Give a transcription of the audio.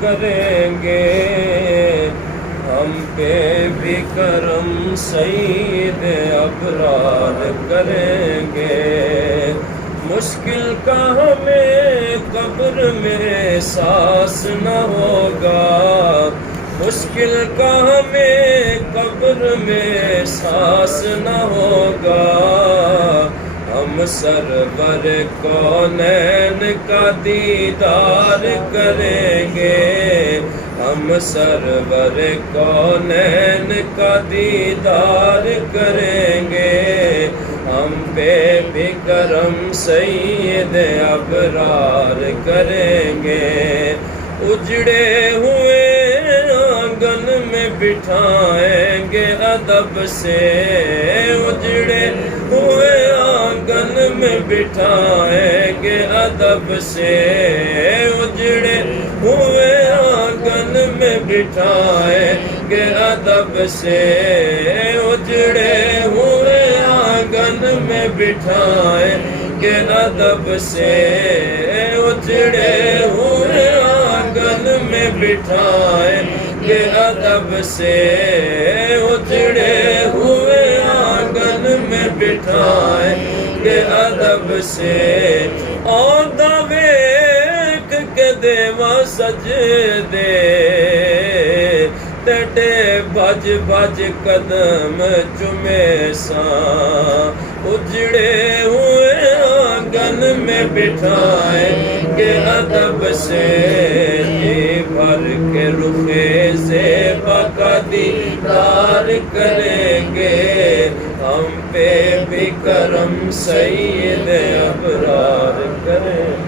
کریں گے، ہم پہ بھی کرم سید ابرار کریں گے۔ مشکل کا ہمیں قبر میں احساس نہ ہوگا، مشکل کا ہمیں قبر میں احساس نہ ہوگا، ہم سرور کونین کا دیدار کریں گے، ہم سرور کونین کا دیدار کریں گے، ہم پہ بھی کرم سید ابرار کریں گے۔ اجڑے ہوئے آنگن میں بٹھائیں گے ادب سے، اجڑے ہوئے آنگن میں بٹھائیں گے ادب سے، اجڑے ہوئے آنگن میں بٹھائیں گے ادب سے، اجڑے ہوئے آنگن میں بٹھائیں گے ادب سے، اجڑے ہوئے آنگن میں بٹھائیں گے ادب سے، اجڑے ہوئے آنگن میں بٹھائیں گے ادب سے۔ اور دیکھ کے دیوا سجدے ٹٹے بھج بھج قدم چومے ساں، اجڑے ہوئے آنگن میں بٹھائیں گے ادب سے، جی بھر کے رخ زیبا کا دیدار کریں گے، ہم پہ بھی کرم سید ابرار کریں گے۔